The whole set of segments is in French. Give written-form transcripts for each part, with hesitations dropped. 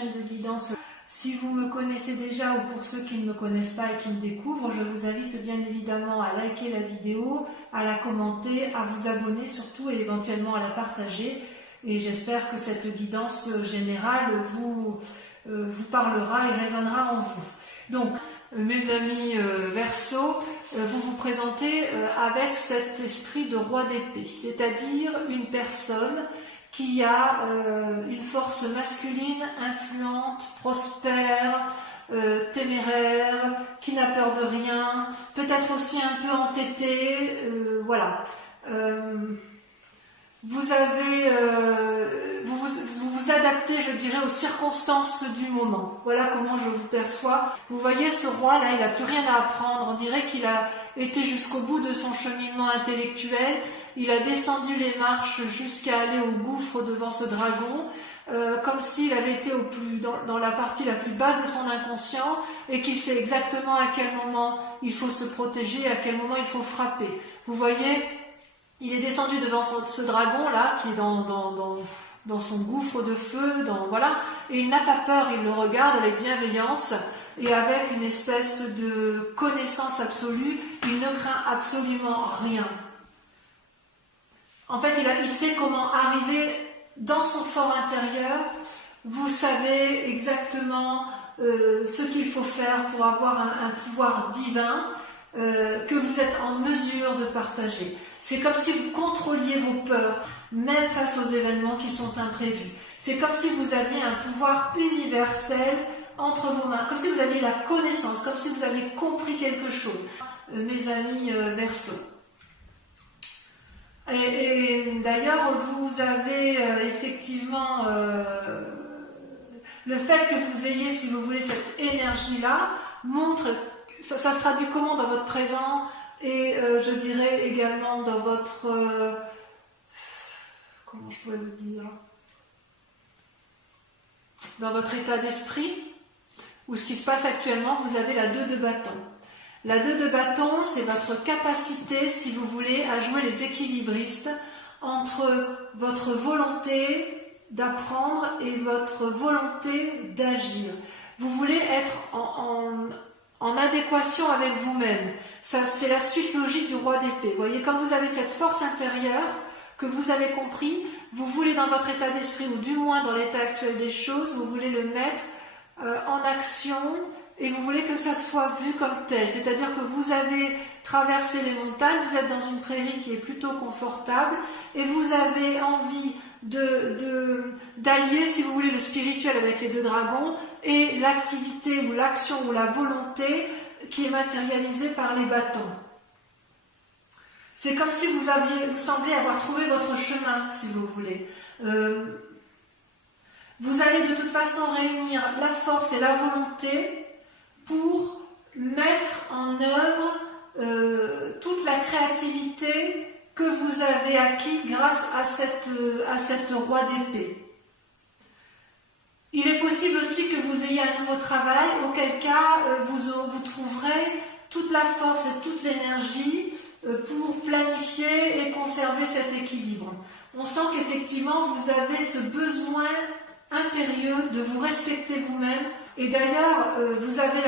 chaîne de guidance. Si vous me connaissez déjà ou pour ceux qui ne me connaissent pas et qui me découvrent, je vous invite bien évidemment à liker la vidéo, à la commenter, à vous abonner surtout et éventuellement à la partager. Et j'espère que cette guidance générale vous parlera et résonnera en vous. Donc, mes amis Verseau, vous vous présentez avec cet esprit de roi d'épée, c'est-à-dire une personne qui a une force masculine influente, prospère, téméraire, qui n'a peur de rien, peut-être aussi un peu entêtée, voilà. Vous vous adaptez, je dirais, aux circonstances du moment. Voilà comment je vous perçois. Vous voyez, ce roi-là, il n'a plus rien à apprendre. On dirait qu'il a été jusqu'au bout de son cheminement intellectuel. Il a descendu les marches jusqu'à aller au gouffre devant ce dragon, comme s'il avait été dans la partie la plus basse de son inconscient et qu'il sait exactement à quel moment il faut se protéger, à quel moment il faut frapper. Vous voyez, il est descendu devant ce dragon-là, qui est dans son gouffre de feu, voilà, et il n'a pas peur, il le regarde avec bienveillance et avec une espèce de connaissance absolue, il ne craint absolument rien. En fait, il sait comment arriver dans son fort intérieur. Vous savez exactement ce qu'il faut faire pour avoir un pouvoir divin que vous êtes en mesure de partager. C'est comme si vous contrôliez vos peurs, même face aux événements qui sont imprévus. C'est comme si vous aviez un pouvoir universel entre vos mains, comme si vous aviez la connaissance, comme si vous aviez compris quelque chose. Mes amis Verseau. Et d'ailleurs, vous avez effectivement le fait que vous ayez, si vous voulez, cette énergie-là, montre, ça se traduit comment dans votre présent et je dirais également dans votre, comment je pourrais le dire, dans votre état d'esprit, ou ce qui se passe actuellement, vous avez la 2 de bâton. La 2 de bâton, c'est votre capacité, si vous voulez, à jouer les équilibristes entre votre volonté d'apprendre et votre volonté d'agir. Vous voulez être en adéquation avec vous-même. Ça, c'est la suite logique du roi d'épée. Vous voyez, quand vous avez cette force intérieure que vous avez compris, vous voulez dans votre état d'esprit, ou du moins dans l'état actuel des choses, vous voulez le mettre en action. Et vous voulez que ça soit vu comme tel, c'est-à-dire que vous avez traversé les montagnes, vous êtes dans une prairie qui est plutôt confortable, et vous avez envie d'allier, si vous voulez, le spirituel avec les 2 dragons, et l'activité ou l'action ou la volonté qui est matérialisée par les bâtons. C'est comme si vous semblez avoir trouvé votre chemin, si vous voulez. Vous allez de toute façon réunir la force et la volonté pour mettre en œuvre toute la créativité que vous avez acquis grâce à cette roi d'épée. Il est possible aussi que vous ayez un nouveau travail, auquel cas vous trouverez toute la force et toute l'énergie pour planifier et conserver cet équilibre. On sent qu'effectivement vous avez ce besoin impérieux de vous respecter vous-même. Et d'ailleurs, vous avez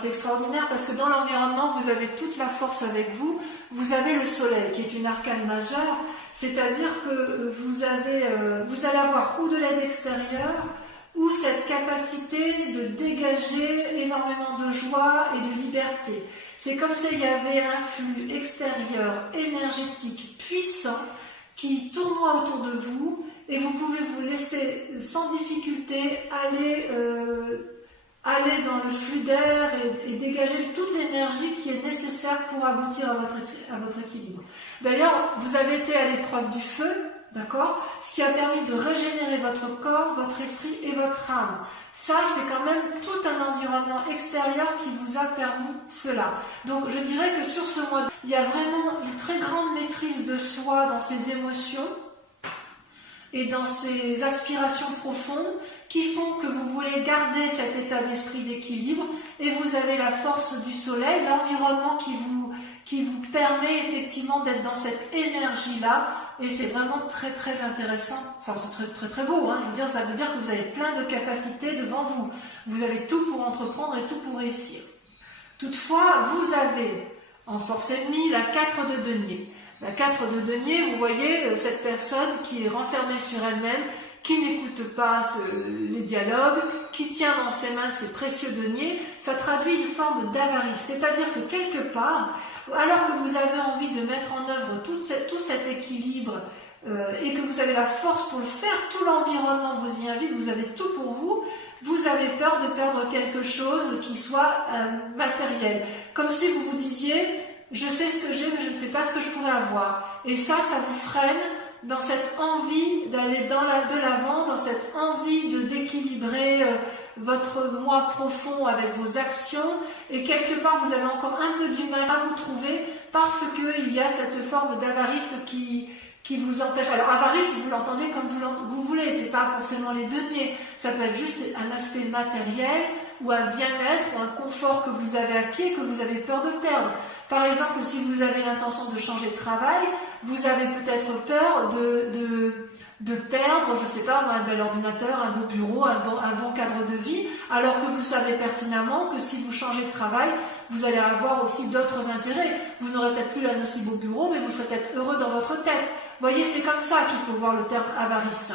c'est extraordinaire parce que dans l'environnement, vous avez toute la force avec vous. Vous avez le soleil qui est une arcane majeure, c'est-à-dire que vous allez avoir ou de l'aide extérieure ou cette capacité de dégager énormément de joie et de liberté. C'est comme s'il y avait un flux extérieur énergétique puissant qui tournoie autour de vous et vous pouvez vous laisser sans difficulté aller dans le flux d'air et dégager toute l'énergie qui est nécessaire pour aboutir à votre équilibre. D'ailleurs, vous avez été à l'épreuve du feu, d'accord, ce qui a permis de régénérer votre corps, votre esprit et votre âme. Ça, c'est quand même tout un environnement extérieur qui vous a permis cela. Donc, je dirais que sur ce mois, il y a vraiment une très grande maîtrise de soi dans ses émotions et dans ses aspirations profondes qui font que vous voulez garder cet état d'esprit d'équilibre et vous avez la force du soleil, l'environnement qui vous permet effectivement d'être dans cette énergie-là et c'est vraiment très très intéressant, enfin c'est très très très beau, hein. Je veux dire, ça veut dire que vous avez plein de capacités devant vous, vous avez tout pour entreprendre et tout pour réussir. Toutefois, vous avez en force ennemie la 4 de denier. La 4 de denier, vous voyez cette personne qui est renfermée sur elle-même, qui n'écoute pas les dialogues, qui tient dans ses mains ses précieux deniers, ça traduit une forme d'avarice. C'est-à-dire que quelque part, alors que vous avez envie de mettre en œuvre tout cet équilibre et que vous avez la force pour le faire, tout l'environnement vous y invite, vous avez tout pour vous, vous avez peur de perdre quelque chose qui soit matériel. Comme si vous vous disiez, je sais ce que j'ai, mais je ne sais pas ce que je pourrais avoir. Et ça vous freine dans cette envie d'aller de l'avant, dans cette envie d'équilibrer votre moi profond avec vos actions, et quelque part vous avez encore un peu du mal à vous trouver parce qu'il y a cette forme d'avarice qui vous empêche. Alors avarice, vous l'entendez comme vous voulez, c'est pas forcément les deniers, ça peut être juste un aspect matériel ou un bien-être ou un confort que vous avez acquis et que vous avez peur de perdre. Par exemple, si vous avez l'intention de changer de travail, vous avez peut-être peur de perdre, je ne sais pas, un bel ordinateur, un beau bureau, un bon cadre de vie, alors que vous savez pertinemment que si vous changez de travail, vous allez avoir aussi d'autres intérêts. Vous n'aurez peut-être plus un aussi beau bureau, mais vous serez peut-être heureux dans votre tête. Vous voyez, c'est comme ça qu'il faut voir le terme avarice.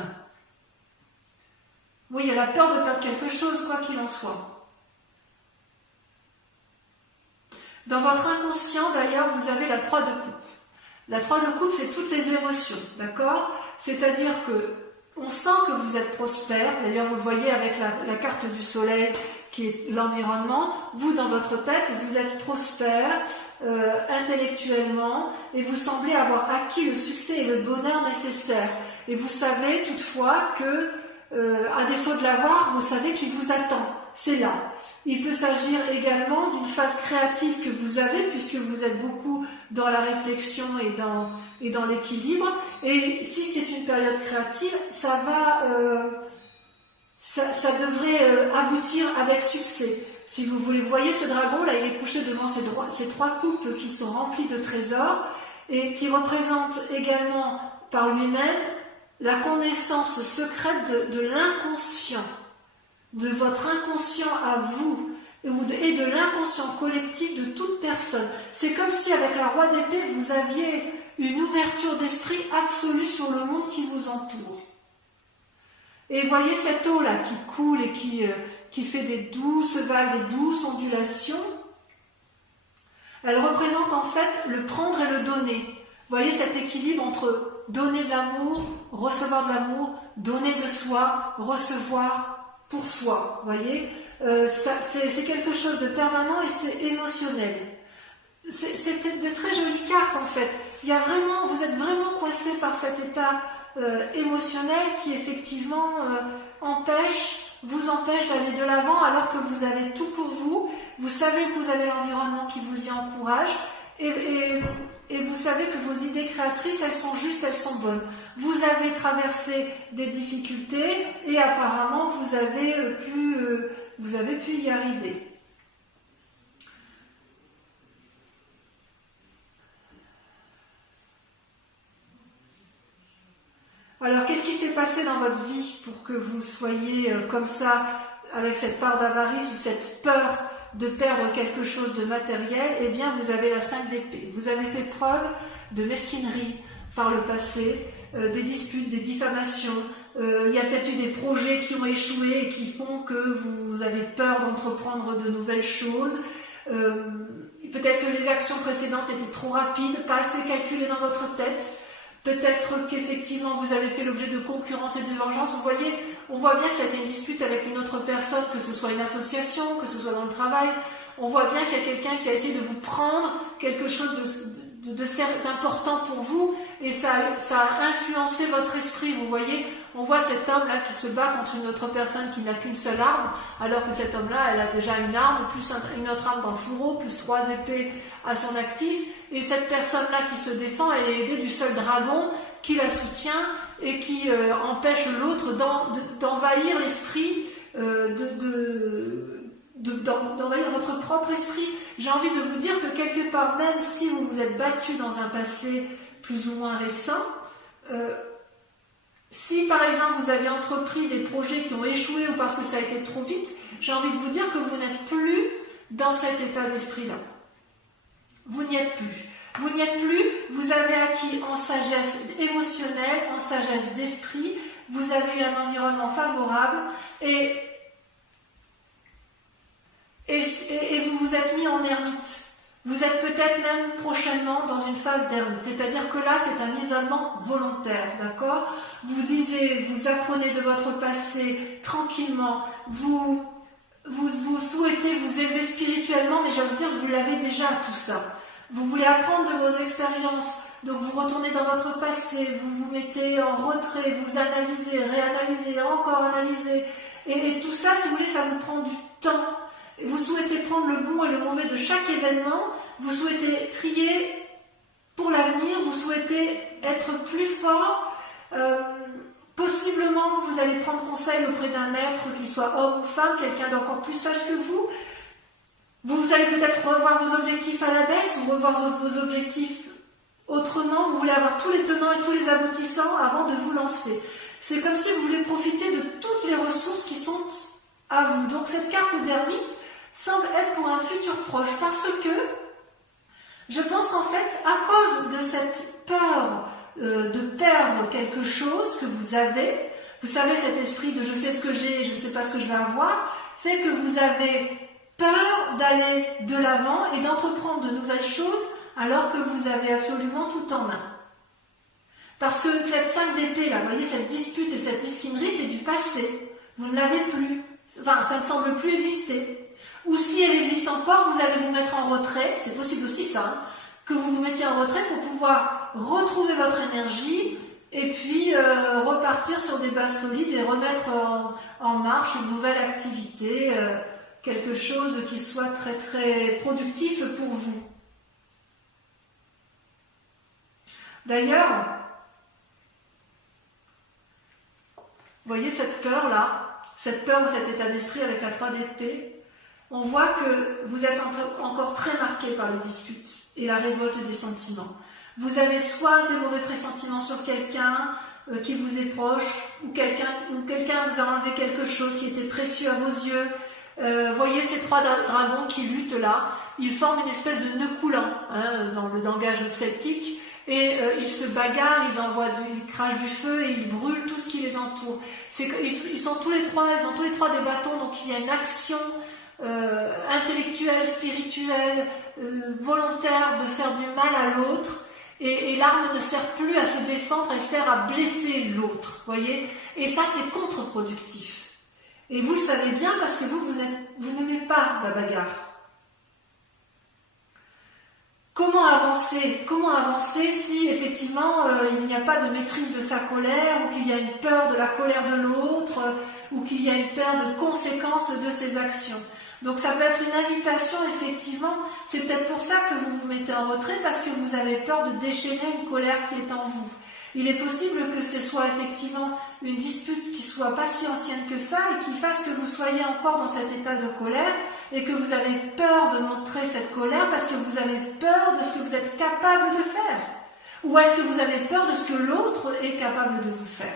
Oui, il y a la peur de perdre quelque chose, quoi qu'il en soit. Dans votre inconscient, d'ailleurs, vous avez la 3 de coupe. La 3 de coupe, c'est toutes les émotions, d'accord? C'est-à-dire que on sent que vous êtes prospère. D'ailleurs, vous le voyez avec la carte du soleil qui est l'environnement. Vous, dans votre tête, vous êtes prospère intellectuellement et vous semblez avoir acquis le succès et le bonheur nécessaires. Et vous savez toutefois que, à défaut de l'avoir, vous savez qu'il vous attend. C'est là. Il peut s'agir également d'une phase créative que vous avez, puisque vous êtes beaucoup dans la réflexion et dans l'équilibre. Et si c'est une période créative, ça devrait aboutir avec succès. Si vous voulez, voyez ce dragon, là, il est couché devant ces 3 coupes qui sont remplies de trésors et qui représentent également par lui-même la connaissance secrète de l'inconscient, de votre inconscient à vous et de l'inconscient collectif de toute personne. C'est comme si avec la roi d'épée, vous aviez une ouverture d'esprit absolue sur le monde qui vous entoure. Et voyez cette eau-là qui coule et qui fait des douces vagues, des douces ondulations. Elle représente en fait le prendre et le donner. Vous voyez cet équilibre entre donner de l'amour, recevoir de l'amour, donner de soi, recevoir pour soi, vous voyez, c'est quelque chose de permanent et c'est émotionnel. C'est de très jolies cartes en fait. Vous êtes vraiment coincé par cet état émotionnel qui effectivement vous empêche d'aller de l'avant alors que vous avez tout pour vous. Vous savez que vous avez l'environnement qui vous y encourage et vous savez que vos idées créatrices, elles sont justes, elles sont bonnes. Vous avez traversé des difficultés et apparemment vous avez pu y arriver. Alors, qu'est-ce qui s'est passé dans votre vie pour que vous soyez comme ça, avec cette part d'avarice ou cette peur de perdre quelque chose de matériel? Eh bien, vous avez la 5 d'épée. Vous avez fait preuve de mesquinerie par le passé, des disputes, des diffamations. Il y a peut-être eu des projets qui ont échoué et qui font que vous avez peur d'entreprendre de nouvelles choses. Peut-être que les actions précédentes étaient trop rapides, pas assez calculées dans votre tête. Peut-être qu'effectivement vous avez fait l'objet de concurrence et de vengeance. Vous voyez, on voit bien que ça a été une dispute avec une autre personne, que ce soit une association, que ce soit dans le travail. On voit bien qu'il y a quelqu'un qui a essayé de vous prendre quelque chose d'important pour vous et ça a influencé votre esprit. Vous voyez, on voit cet homme-là qui se bat contre une autre personne qui n'a qu'une seule arme, alors que cet homme-là, elle a déjà une arme, plus une autre arme dans le fourreau, plus 3 épées à son actif. Et cette personne-là qui se défend, elle est aidée du seul dragon qui la soutient et qui empêche l'autre d'envahir l'esprit, d'envahir votre propre esprit. J'ai envie de vous dire que quelque part, même si vous vous êtes battu dans un passé plus ou moins récent, si par exemple vous avez entrepris des projets qui ont échoué ou parce que ça a été trop vite, j'ai envie de vous dire que vous n'êtes plus dans cet état d'esprit-là. Vous n'y êtes plus. Vous n'y êtes plus, vous avez acquis en sagesse émotionnelle, en sagesse d'esprit, vous avez eu un environnement favorable et vous vous êtes mis en ermite. Vous êtes peut-être même prochainement dans une phase d'ermite, c'est-à-dire que là c'est un isolement volontaire, d'accord? Vous lisez, vous apprenez de votre passé tranquillement, vous souhaitez vous élever spirituellement, mais j'ose dire que vous l'avez déjà tout ça. Vous voulez apprendre de vos expériences, donc vous retournez dans votre passé, vous vous mettez en retrait, vous analysez, réanalysez, encore analysez, et tout ça, si vous voulez, ça vous prend du temps. Vous souhaitez prendre le bon et le mauvais de chaque événement, vous souhaitez trier pour l'avenir, vous souhaitez être plus fort, possiblement vous allez prendre conseil auprès d'un maître, qu'il soit homme ou femme, quelqu'un d'encore plus sage que vous. Vous allez peut-être revoir vos objectifs à la baisse ou revoir vos objectifs autrement, vous voulez avoir tous les tenants et tous les aboutissants avant de vous lancer. C'est comme si vous voulez profiter de toutes les ressources qui sont à vous. Donc cette carte d'ermite semble être pour un futur proche parce que je pense qu'en fait, à cause de cette peur de perdre quelque chose que vous avez, vous savez, cet esprit de je sais ce que j'ai et je ne sais pas ce que je vais avoir, fait que vous avez peur d'aller de l'avant et d'entreprendre de nouvelles choses alors que vous avez absolument tout en main. Parce que cette 5 d'épée, là, vous voyez, cette dispute et cette mesquinerie, c'est du passé. Vous ne l'avez plus. Enfin, ça ne semble plus exister. Ou si elle existe encore, vous allez vous mettre en retrait, c'est possible aussi ça, hein, que vous vous mettiez en retrait pour pouvoir retrouver votre énergie et puis repartir sur des bases solides et remettre en marche une nouvelle activité, quelque chose qui soit très très productif pour vous. D'ailleurs, vous voyez cette peur-là, cette peur ou cet état d'esprit avec la 3 d'épée, on voit que vous êtes encore très marqué par les disputes et la révolte des sentiments. Vous avez soit des mauvais pressentiments sur quelqu'un qui vous est proche, ou quelqu'un vous a enlevé quelque chose qui était précieux à vos yeux. Voyez ces 3 dragons qui luttent là, ils forment une espèce de nœud coulant hein, dans le langage celtique, et ils se bagarrent, ils crachent du feu et ils brûlent tout ce qui les entoure. Ils sont tous les trois, ils ont tous les 3 des bâtons, donc il y a une action intellectuelle, spirituelle, volontaire de faire du mal à l'autre, et l'arme ne sert plus à se défendre, elle sert à blesser l'autre, voyez, et ça c'est contre-productif. Et vous le savez bien parce que vous n'aimez pas la bagarre. Comment avancer si effectivement il n'y a pas de maîtrise de sa colère, ou qu'il y a une peur de la colère de l'autre, ou qu'il y a une peur de conséquences de ses actions. Donc ça peut être une invitation, effectivement, c'est peut-être pour ça que vous vous mettez en retrait, parce que vous avez peur de déchaîner une colère qui est en vous. Il est possible que ce soit effectivement une dispute qui soit pas si ancienne que ça, et qui fasse que vous soyez encore dans cet état de colère, et que vous avez peur de montrer cette colère, parce que vous avez peur de ce que vous êtes capable de faire. Ou est-ce que vous avez peur de ce que l'autre est capable de vous faire?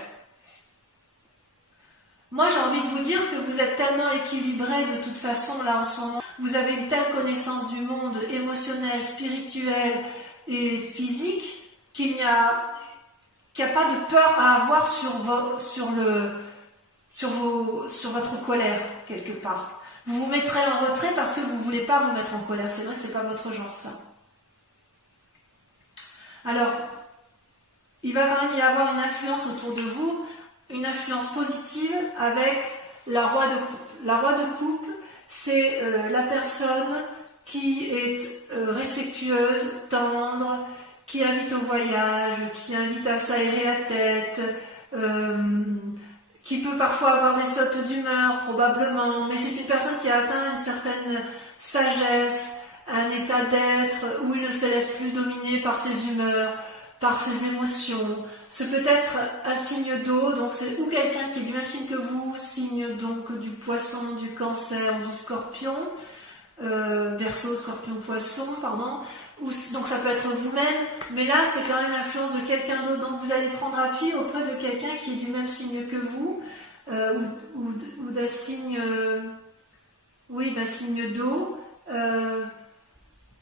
Moi, j'ai envie de vous dire que vous êtes tellement équilibré de toute façon là en ce moment. Vous avez une telle connaissance du monde émotionnel, spirituel et physique qu'il n'y a pas de peur à avoir sur votre colère quelque part. Vous vous mettrez en retrait parce que vous ne voulez pas vous mettre en colère. C'est vrai que ce n'est pas votre genre, ça. Alors, il va quand même y avoir une influence autour de vous, une influence positive avec la roi de coupe. La roi de coupe, c'est la personne qui est respectueuse, tendre, qui invite au voyage, qui invite à s'aérer la tête, qui peut parfois avoir des sautes d'humeur, probablement, mais c'est une personne qui a atteint une certaine sagesse, un état d'être où il ne se laisse plus dominer par ses humeurs, par ses émotions. C'est peut-être un signe d'eau, donc c'est ou quelqu'un qui est du même signe que vous, signe donc du poisson, du cancer, du scorpion, Verseau, scorpion, poisson, pardon, donc ça peut être vous-même, mais là c'est quand même l'influence de quelqu'un d'autre, donc vous allez prendre appui auprès de quelqu'un qui est du même signe que vous, ou d'un signe, d'un signe d'eau.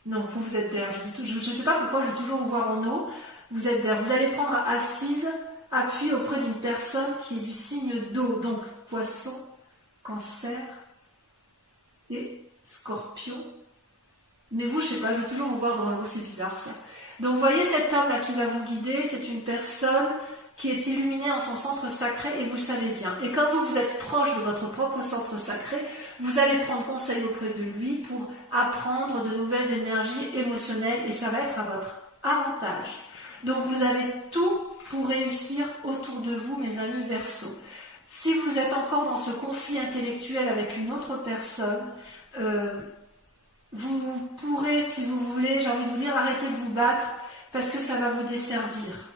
Non, vous êtes d'air, je ne sais pas pourquoi je vais toujours vous voir en eau, vous êtes d'air, vous allez prendre assise, appui auprès d'une personne qui est du signe d'eau, donc Poisson, Cancer et Scorpion. Mais vous, je sais pas, je vais toujours vous voir dans l'eau, c'est bizarre ça. Donc vous voyez cet homme-là qui va vous guider, c'est une personne qui est illuminée en son centre sacré et vous le savez bien. Et quand vous êtes proche de votre propre centre sacré, vous allez prendre conseil auprès de lui pour apprendre de nouvelles énergies émotionnelles et ça va être à votre avantage. Donc vous avez tout pour réussir autour de vous, mes amis Verseaux. Si vous êtes encore dans ce conflit intellectuel avec une autre personne, vous pourrez, si vous voulez, j'ai envie de vous dire, arrêter de vous battre parce que ça va vous desservir.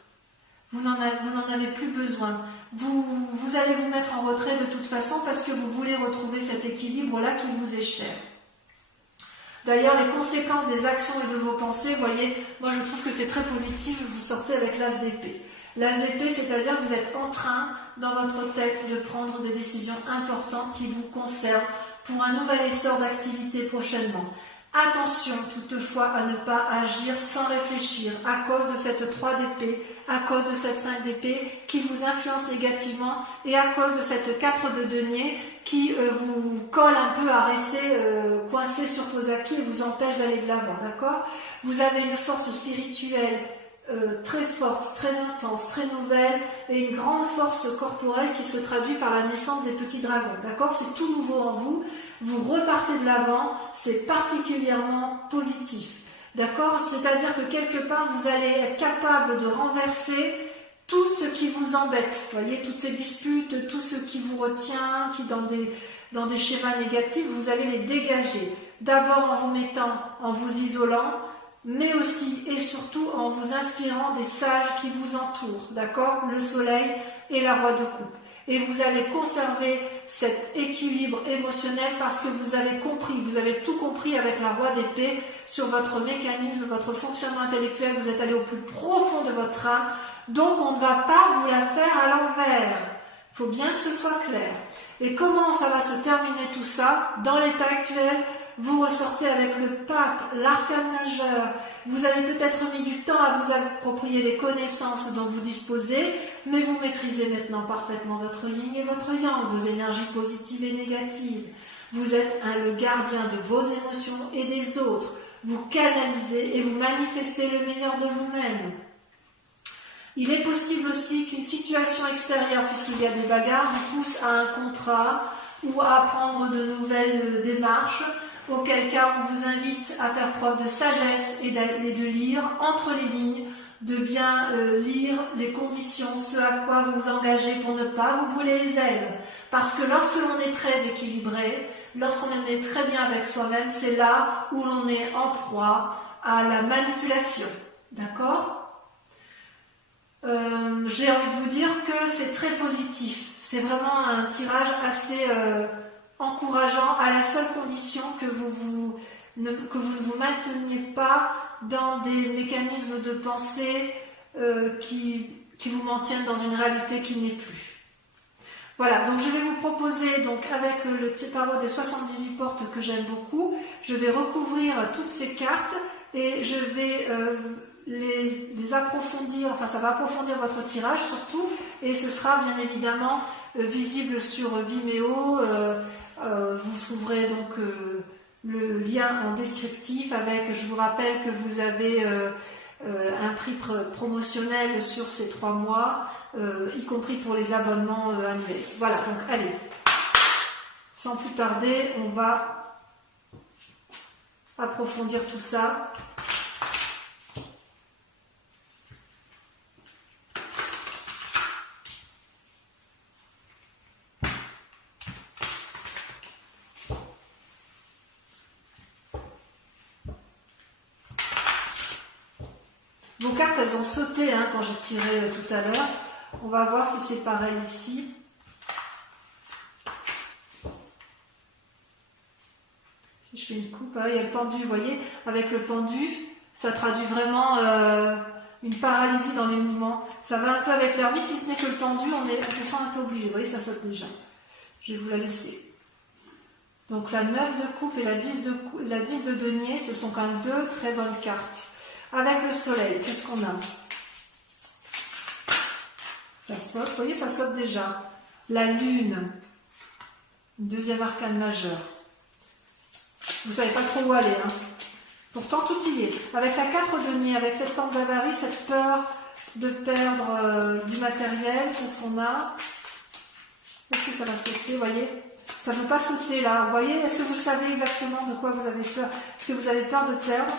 Vous n'en avez plus besoin. Vous allez vous mettre en retrait de toute façon parce que vous voulez retrouver cet équilibre-là qui vous est cher. D'ailleurs, les conséquences des actions et de vos pensées, vous voyez, moi je trouve que c'est très positif, vous sortez avec l'as d'épée. L'as d'épée, c'est-à-dire que vous êtes en train, dans votre tête, de prendre des décisions importantes qui vous concernent pour un nouvel essor d'activité prochainement. Attention toutefois à ne pas agir sans réfléchir à cause de cette 3 d'épée, à cause de cette 5 d'épée qui vous influence négativement et à cause de cette 4 de denier qui vous colle un peu à rester coincé sur vos acquis et vous empêche d'aller de l'avant, d'accord? Vous avez une force spirituelle très forte, très intense, très nouvelle et une grande force corporelle qui se traduit par la naissance des petits dragons, d'accord? C'est tout nouveau en vous, vous repartez de l'avant, c'est particulièrement positif, d'accord? C'est-à-dire que quelque part vous allez être capable de renverser tout ce qui vous embête, vous voyez, toutes ces disputes, tout ce qui vous retient, qui dans des schémas négatifs, vous allez les dégager, d'abord en vous mettant, en vous isolant, mais aussi et surtout en vous inspirant des sages qui vous entourent, d'accord? Le soleil et la roi de coupe. Et vous allez conserver cet équilibre émotionnel parce que vous avez compris, vous avez tout compris avec la roi d'épée sur votre mécanisme, votre fonctionnement intellectuel, vous êtes allé au plus profond de votre âme, donc on ne va pas vous la faire à l'envers. Il faut bien que ce soit clair. Et comment ça va se terminer tout ça? Dans l'état actuel, vous ressortez avec le pape, l'arcane majeur, vous avez peut-être mis du temps à vous approprier les connaissances dont vous disposez, mais vous maîtrisez maintenant parfaitement votre yin et votre yang, vos énergies positives et négatives. Vous êtes le gardien de vos émotions et des autres. Vous canalisez et vous manifestez le meilleur de vous-même. Il est possible aussi qu'une situation extérieure, puisqu'il y a des bagarres, vous pousse à un contrat ou à prendre de nouvelles démarches, auquel cas on vous invite à faire preuve de sagesse et de lire entre les lignes, de bien lire les conditions, ce à quoi vous vous engagez pour ne pas vous brûler les ailes. Parce que lorsque l'on est très équilibré, lorsqu'on est très bien avec soi-même, c'est là où l'on est en proie à la manipulation. D'accord ? J'ai envie de vous dire que c'est très positif. C'est vraiment un tirage assez encourageant à la seule condition que vous ne vous mainteniez pas dans des mécanismes de pensée qui vous maintiennent dans une réalité qui n'est plus. Voilà, donc je vais vous proposer, donc avec le tarot des 78 portes que j'aime beaucoup, je vais recouvrir toutes ces cartes et je vais les approfondir, enfin ça va approfondir votre tirage surtout, et ce sera bien évidemment visible sur Vimeo. Vous trouverez donc le lien en descriptif avec, je vous rappelle que vous avez un prix promotionnel sur ces 3 mois, y compris pour les abonnements annuels. Voilà, donc allez, sans plus tarder, on va approfondir tout ça. Vos cartes, elles ont sauté quand j'ai tiré tout à l'heure. On va voir si c'est pareil ici. Si je fais une coupe, il y a le pendu, vous voyez, avec le pendu, Ça traduit vraiment une paralysie dans les mouvements. Ça va un peu avec l'ermite, si ce n'est que le tendu, on se sent un peu obligé. Vous voyez, ça saute déjà. Je vais vous la laisser. Donc la 9 de coupe et la 10 de denier, ce sont quand même deux très bonnes cartes. Avec le soleil, qu'est-ce qu'on a? Ça saute, vous voyez, ça saute déjà. La lune, deuxième arcane majeur. Vous ne savez pas trop où aller, hein. Pourtant, tout y est. Avec la 4 de denier, avec cette forme d'avarie, cette peur de perdre du matériel, qu'est-ce qu'on a? Est-ce que ça va sauter, vous voyez? Ça ne peut pas sauter là, vous voyez? Est-ce que vous savez exactement de quoi vous avez peur? Est-ce que vous avez peur de perdre?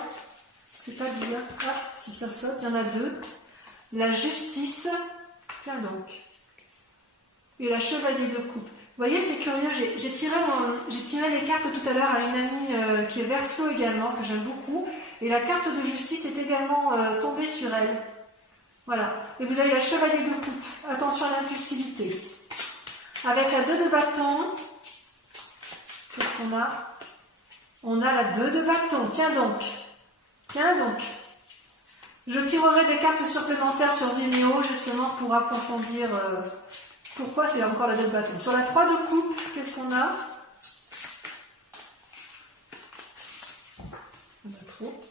C'est pas dire. Ah, si ça saute, il y en a deux. La justice, tiens donc. Et la chevalier de coupe. Vous voyez, c'est curieux, j'ai tiré les cartes tout à l'heure à une amie qui est Verseau également, que j'aime beaucoup. Et la carte de justice est également tombée sur elle. Voilà. Et vous avez la chevalier de coupe. Attention à l'impulsivité. Avec la 2 de bâton, qu'est-ce qu'on a? On a la 2 de bâton. Tiens donc. Tiens donc. Je tirerai des cartes supplémentaires sur Vimeo justement pour approfondir pourquoi c'est encore la 2 de bâton. Sur la 3 de coupe, qu'est-ce qu'on a? On a trop.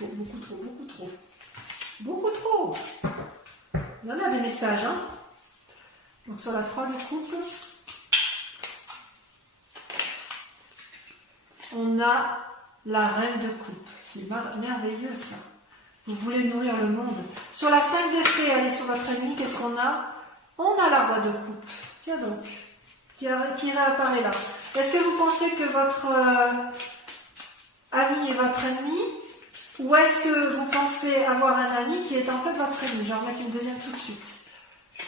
Beaucoup trop, beaucoup trop. Beaucoup trop. Il y en a des messages, hein. Donc sur la 3 de coupe, on a la reine de coupe. C'est merveilleux ça. Vous voulez nourrir le monde. Sur la 5 d'épée, allez sur votre ennemi, qu'est-ce qu'on a? On a la roi de coupe. Tiens donc, qui réapparaît là. Est-ce que vous pensez que votre ami est votre ennemi? Ou est-ce que vous pensez avoir un ami qui est en fait votre ennemi? Je vais en remettre une deuxième tout de suite.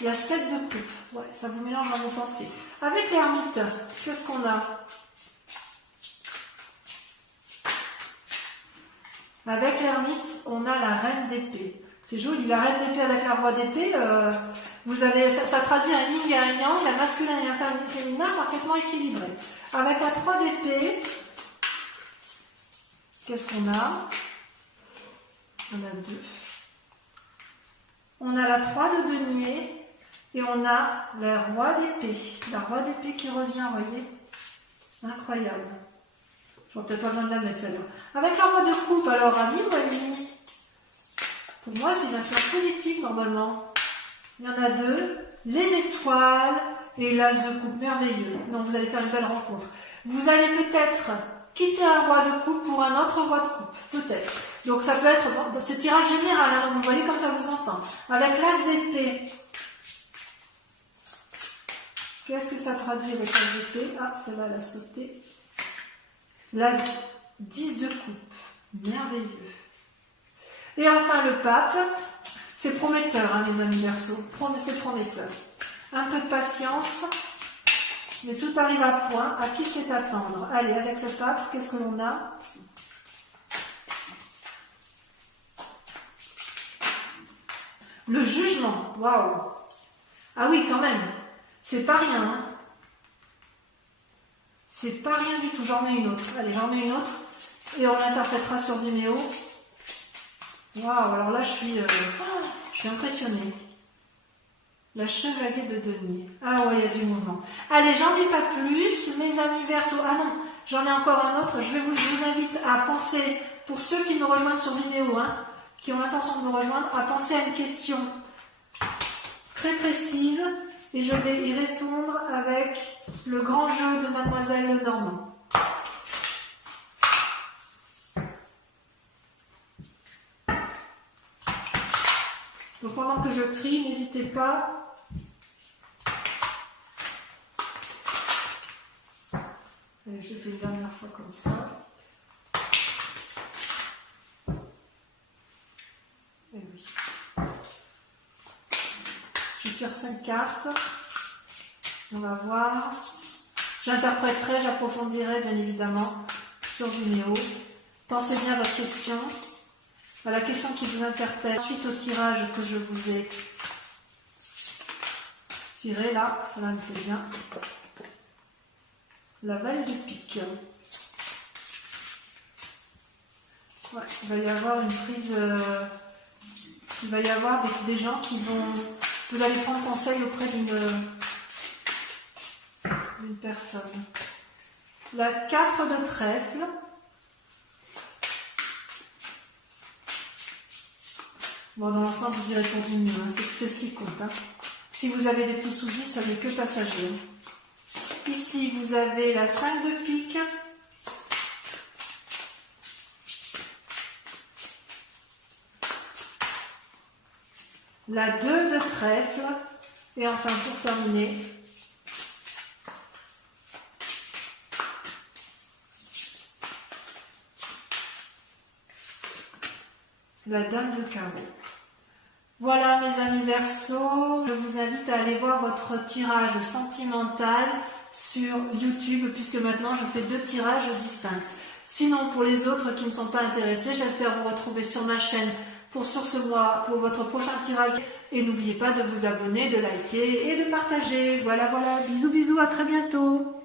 La 7 de coupe. Ouais, ça vous mélange dans vos pensées. Avec l'ermite, qu'est-ce qu'on a? Avec l'ermite, on a la reine d'épée. C'est joli, la reine d'épée avec la roi d'épée, vous avez, ça traduit un yin et un yang, la masculin et un féminin parfaitement équilibré. Avec la 3 d'épée, qu'est-ce qu'on a? On a 2. On a la 3 de denier et on a la roi d'épée. La roi d'épée qui revient, vous voyez? Incroyable. J'aurais peut-être pas besoin de la mettre celle-là. Avec la roi de coupe, alors ami ou ennemi? Pour moi, c'est une influence positive normalement. Il y en a 2. Les étoiles et l'as de coupe. Merveilleux. Donc vous allez faire une belle rencontre. Vous allez peut-être quitter un roi de coupe pour un autre roi de coupe. Peut-être. Donc ça peut être dans ce tirage général. Hein, donc vous voyez comme ça vous entend. Avec l'as d'épée. Qu'est-ce que ça traduit avec l'as d'épée? Ah, celle-là, elle a sauté. La 10 de coupe. Merveilleux. Et enfin le pape. C'est prometteur, hein, les amis Verseau. C'est prometteur. Un peu de patience. Mais tout arrive à point. À qui c'est attendre? Allez, avec le pape, qu'est-ce que l'on a? Le jugement. Waouh! Ah oui, quand même. C'est pas rien. Hein. C'est pas rien du tout. J'en mets une autre. Allez, j'en mets une autre. Et on l'interprétera sur Vimeo. Waouh! Alors là, je suis impressionnée. La chevalier de denier. Ah ouais, il y a du mouvement. Allez, j'en dis pas plus, mes amis Verseau. Ah non, j'en ai encore un autre. Je vous invite à penser, pour ceux qui nous rejoignent sur Vimeo, hein, qui ont l'intention de nous rejoindre, à penser à une question très précise. Et je vais y répondre avec le grand jeu de Mademoiselle Lenormand. Donc pendant que je trie, n'hésitez pas. Allez, je fais une dernière fois comme ça. Et oui. Je tire 5 cartes. On va voir. J'interpréterai, j'approfondirai bien évidemment sur Vimeo. Pensez bien à votre question, à la question qui vous interpelle, suite au tirage que je vous ai tiré là. Cela me fait bien. la balle de pique. Ouais, il va y avoir une prise... il va y avoir des gens qui vont... Vous allez prendre conseil auprès d'une personne. La 4 de trèfle. Bon, dans l'ensemble, vous y répondu mieux, hein. C'est ce qui compte. Hein. Si vous avez des petits soucis, ça n'est que passager. Ici, vous avez la 5 de pique. La 2 de trèfle. Et enfin, pour terminer, la dame de carreau. Voilà mes amis Verseau, je vous invite à aller voir votre tirage sentimental sur YouTube puisque maintenant je fais 2 tirages distincts. Sinon pour les autres qui ne sont pas intéressés, j'espère vous retrouver sur ma chaîne pour votre prochain tirage et n'oubliez pas de vous abonner, de liker et de partager. Voilà, bisous, à très bientôt.